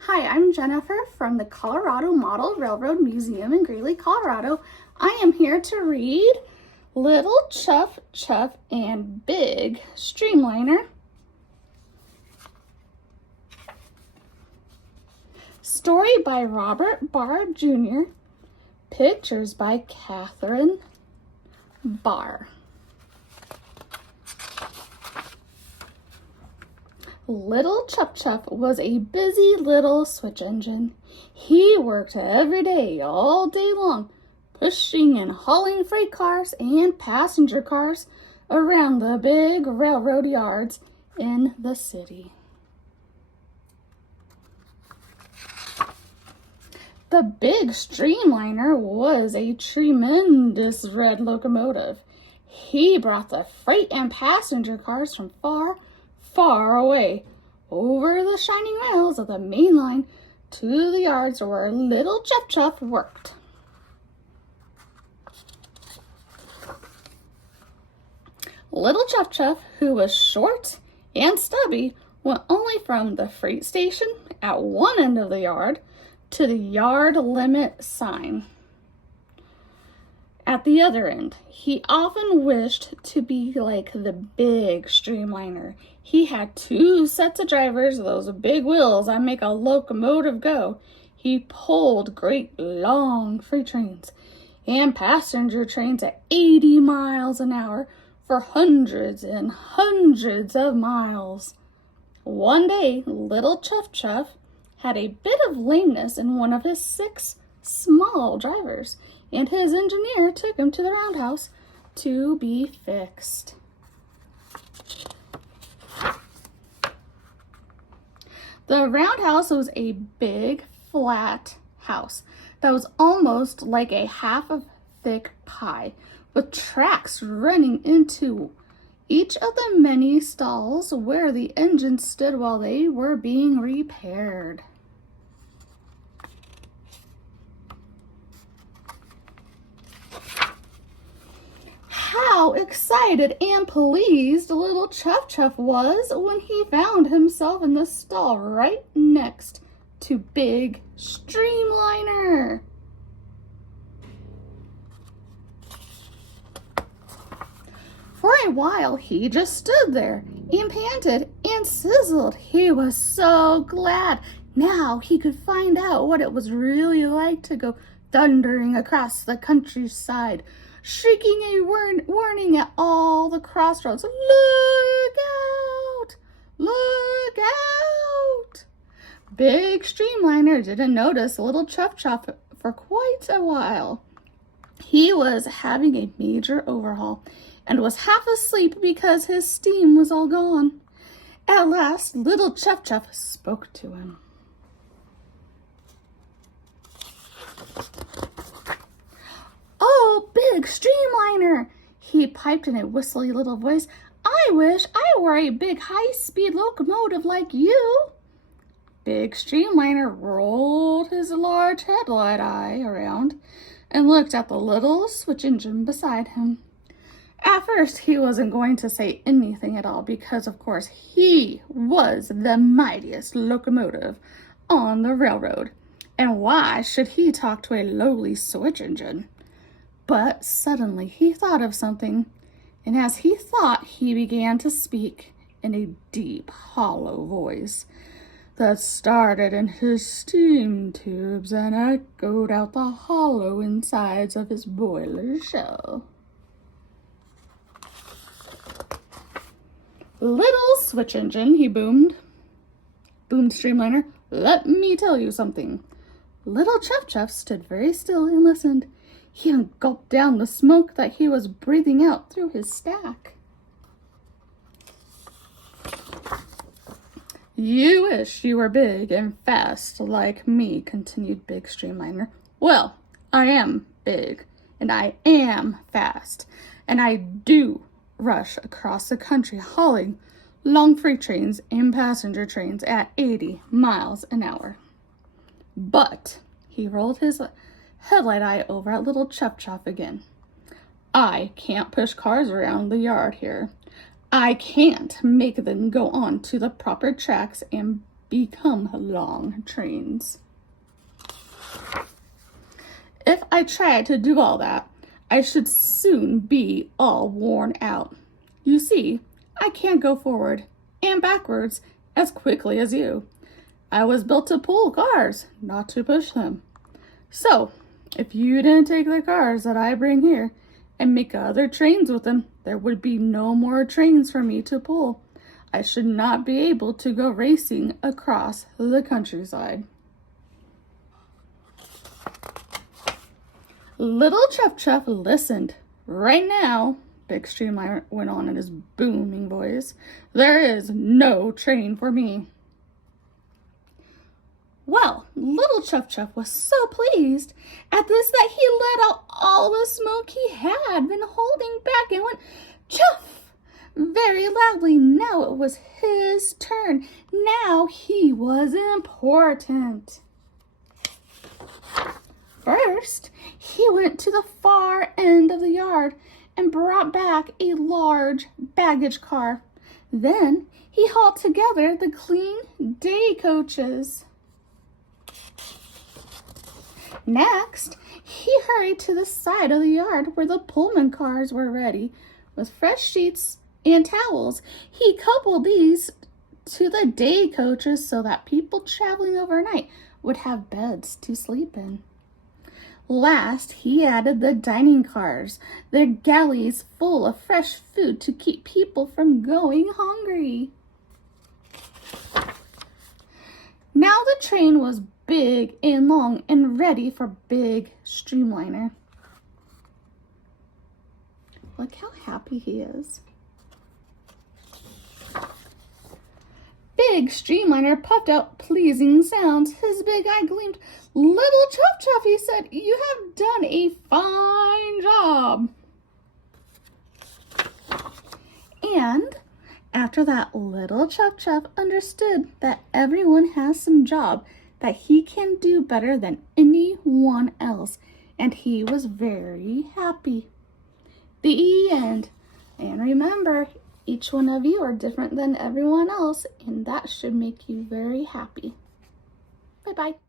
Hi, I'm Jennifer from the Colorado Model Railroad Museum in Greeley, Colorado. I am here to read Little Chuff, Chuff, and Big Streamliner. Story by Robert Barr Jr. Pictures by Catherine Barr. Little Chuff Chuff was a busy little switch engine. He worked every day, all day long, pushing and hauling freight cars and passenger cars around the big railroad yards in the city. The big Streamliner was a tremendous red locomotive. He brought the freight and passenger cars from far away over the shining rails of the main line to the yards where Little Chuff Chuff worked. Little Chuff Chuff, who was short and stubby, went only from the freight station at one end of the yard to the yard limit sign at the other end. He often wished to be like the big Streamliner. He had two sets of drivers, those big wheels that make a locomotive go. He pulled great long freight trains and passenger trains at 80 miles an hour for hundreds and hundreds of miles. One day, Little Chuff Chuff had a bit of lameness in one of his 6 small drivers, and his engineer took him to the roundhouse to be fixed. The roundhouse was a big, flat house that was almost like a half of thick pie, with tracks running into each of the many stalls where the engines stood while they were being repaired. How excited and pleased Little Chuff Chuff was when he found himself in the stall right next to Big Streamliner. For a while, he just stood there and panted and sizzled. He was so glad. Now he could find out what it was really like to go thundering across the countryside, shrieking a warning at all the crossroads. Look out! Look out! Big Streamliner didn't notice Little Chuff Chuff for quite a while. He was having a major overhaul and was half asleep because his steam was all gone. At last, Little Chuff Chuff spoke to him. "Oh, Big Streamliner," he piped in a whistly little voice. "I wish I were a big high-speed locomotive like you." Big Streamliner rolled his large headlight eye around and looked at the little switch engine beside him. At first, he wasn't going to say anything at all because, of course, he was the mightiest locomotive on the railroad. And why should he talk to a lowly switch engine? But suddenly he thought of something, and as he thought, he began to speak in a deep, hollow voice that started in his steam tubes and echoed out the hollow insides of his boiler shell. "Little switch engine," he boomed Streamliner, "let me tell you something." Little Chuff Chuff stood very still and listened. He gulped down the smoke that he was breathing out through his stack. "You wish you were big and fast like me," continued Big Streamliner. "Well, I am big, and I am fast, and I do rush across the country hauling long freight trains and passenger trains at 80 miles an hour. But," he rolled his headlight eye over at Little Chuff Chuff again, "I can't push cars around the yard here. I can't make them go on to the proper tracks and become long trains. If I tried to do all that, I should soon be all worn out. You see, I can't go forward and backwards as quickly as you. I was built to pull cars, not to push them. So, if you didn't take the cars that I bring here and make other trains with them, there would be no more trains for me to pull. I should not be able to go racing across the countryside. Little Chuff listened. Right now, Big Streamliner went on in his booming voice, there is no train for me. Well, little Chuff was so pleased at this that he let out all the smoke he had been holding back and went, Chuff! Very loudly. Now it was his turn. Now he was important. First, he went to the far end of the yard and brought back a large baggage car. Then he hauled together the clean day coaches. Next, he hurried to the side of the yard where the Pullman cars were ready with fresh sheets and towels. He coupled these to the day coaches so that people traveling overnight would have beds to sleep in. Last, he added the dining cars, their galleys full of fresh food to keep people from going hungry. Now the train was big and long and ready for Big Streamliner. Look how happy he is. Big Streamliner puffed out pleasing sounds. His big eye gleamed. Little Chuff, he said, you have done a fine job. And after that, little Chuff understood that everyone has some job that he can do better than anyone else. And he was very happy. The end. And remember, each one of you are different than everyone else, and that should make you very happy. Bye-bye.